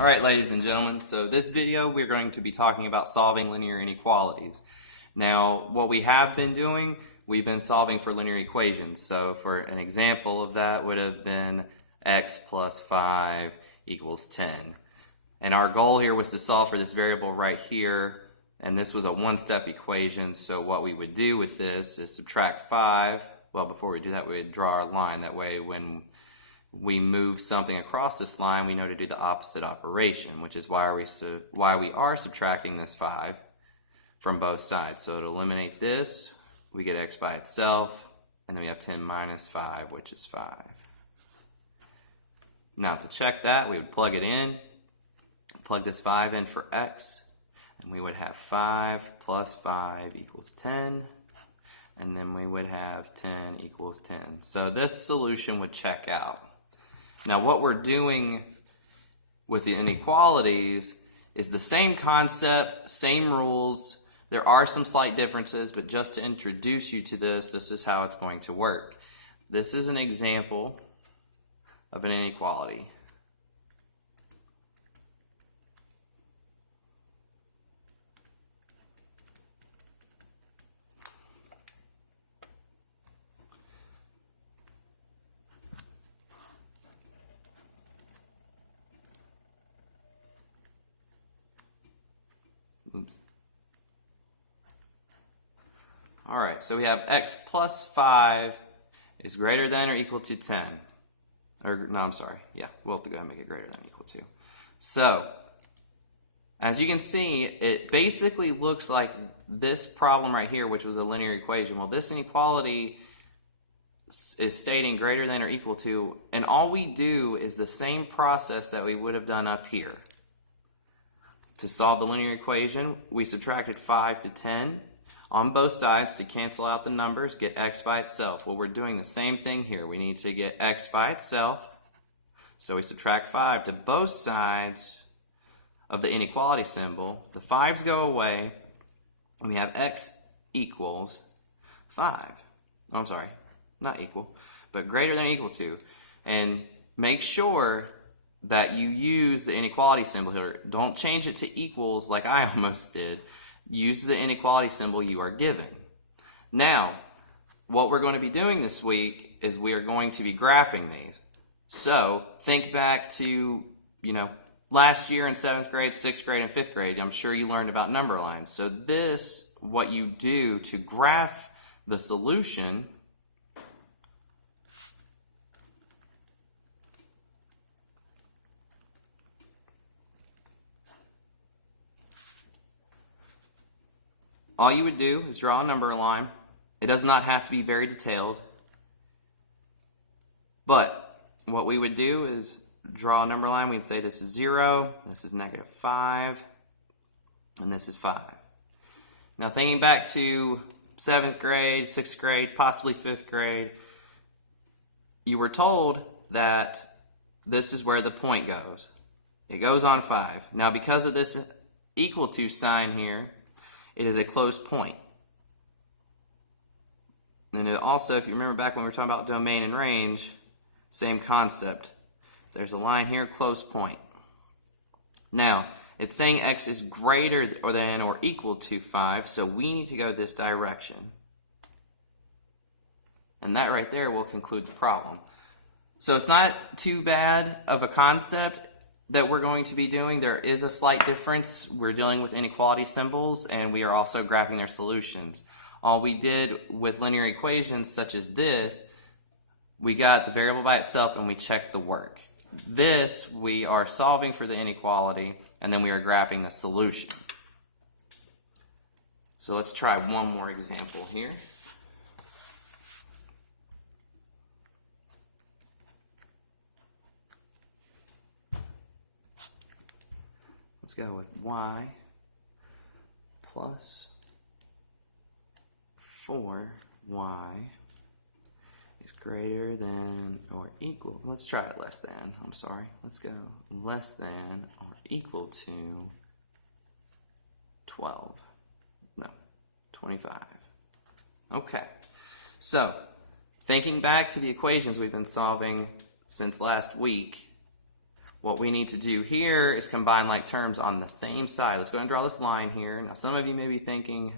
Alright, ladies and gentlemen, so this video we're going to be talking about solving linear inequalities. Now, what we have been doing, we've been solving for linear equations. So for an example of that would have been x plus 5 equals 10. And our goal here was to solve for this variable right here, and this was a one-step equation. So what we would do with this is subtract 5. Well, before we do that, we would draw our line. That way when we move something across this line, we know to do the opposite operation, which is why we are subtracting this 5 from both sides. So to eliminate this, we get x by itself, and then we have 10 minus 5, which is 5. Now to check that, we would plug it in, plug this 5 in for x, and we would have 5 plus 5 equals 10, and then we would have 10 equals 10. So this solution would check out. Now what we're doing with the inequalities is the same concept, same rules. There are some slight differences, but just to introduce you to this is how it's going to work. This is an example of an inequality. Alright, so we have x plus 5 is greater than or equal to 10. Or, no, I'm sorry. Yeah, we'll have to go ahead and make it greater than or equal to. So, as you can see, it basically looks like this problem right here, which was a linear equation. Well, this inequality is stating greater than or equal to, and all we do is the same process that we would have done up here. To solve the linear equation, we subtracted 5 to 10 on both sides to cancel out the numbers, get x by itself. Well, we're doing the same thing here. We need to get x by itself, so we subtract 5 to both sides of the inequality symbol. The 5's go away, and we have x equals 5. Oh, I'm sorry, not equal, but greater than or equal to. And make sure that you use the inequality symbol here. Don't change it to equals like I almost did. Use the inequality symbol you are given. Now, what we're going to be doing this week is we are going to be graphing these. So, think back to, last year in 7th grade, 6th grade, and 5th grade. I'm sure you learned about number lines. So this, what you do to graph the solution, all you would do is draw a number line. It does not have to be very detailed. But what we would do is draw a number line. We'd say this is 0, this is negative 5, and this is 5. Now thinking back to 7th grade, 6th grade, possibly 5th grade, you were told that this is where the point goes. It goes on 5. Now because of this equal to sign here, it is a closed point. And it also, if you remember back when we were talking about domain and range, same concept. There's a line here, closed point. Now, it's saying x is greater than or equal to 5, so we need to go this direction. And that right there will conclude the problem. So it's not too bad of a concept that we're going to be doing. There is a slight difference. We're dealing with inequality symbols, and we are also graphing their solutions. All we did with linear equations such as this, we got the variable by itself and we checked the work. This, we are solving for the inequality, and then we are graphing the solution. So let's try one more example here. Let's go with y plus 4y is greater than or equal. Let's try it less than. I'm sorry. Let's go less than or equal to 12. No, 25. Okay. So, thinking back to the equations we've been solving since last week, what we need to do here is combine like terms on the same side. Let's go ahead and draw this line here. Now some of you may be thinking,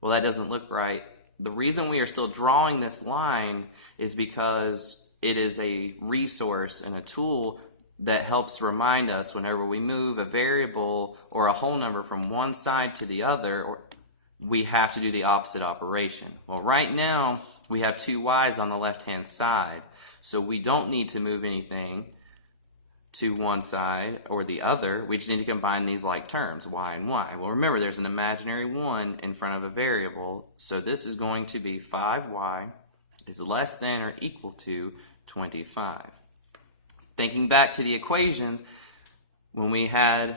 well, that doesn't look right. The reason we are still drawing this line is because it is a resource and a tool that helps remind us whenever we move a variable or a whole number from one side to the other, we have to do the opposite operation. Well, right now we have two y's on the left-hand side, so we don't need to move anything to one side or the other. We just need to combine these like terms, y and y. Well, remember, there's an imaginary 1 in front of a variable, so this is going to be 5y is less than or equal to 25. Thinking back to the equations, when we had,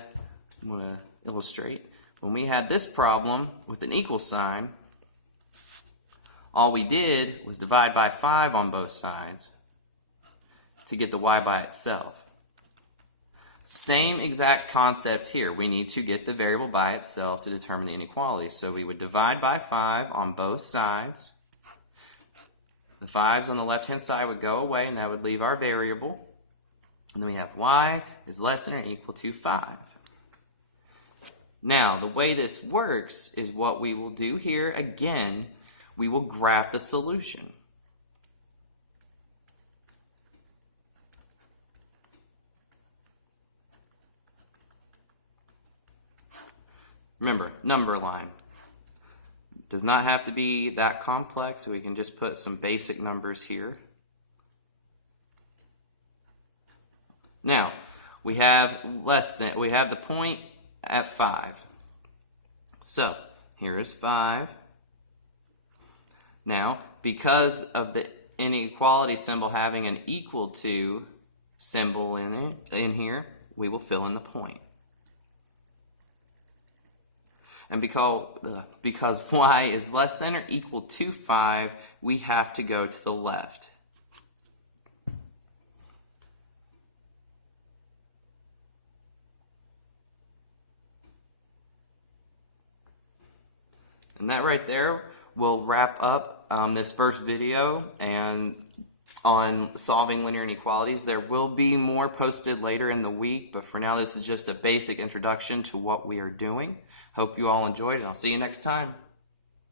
I'm going to illustrate, when we had this problem with an equal sign, all we did was divide by 5 on both sides to get the y by itself. Same exact concept here. We need to get the variable by itself to determine the inequality. So we would divide by 5 on both sides. The 5's on the left-hand side would go away, and that would leave our variable. And then we have y is less than or equal to 5. Now, the way this works is what we will do here. Again, we will graph the solution. Remember, number line. Does not have to be that complex. We can just put some basic numbers here. Now, we have the point at 5. So, here is 5. Now, because of the inequality symbol having an equal to symbol in here, we will fill in the point. And because y is less than or equal to 5, we have to go to the left. And that right there will wrap up this first video and on solving linear inequalities. There will be more posted later in the week, but for now this is just a basic introduction to what we are doing. Hope you all enjoyed, and I'll see you next time.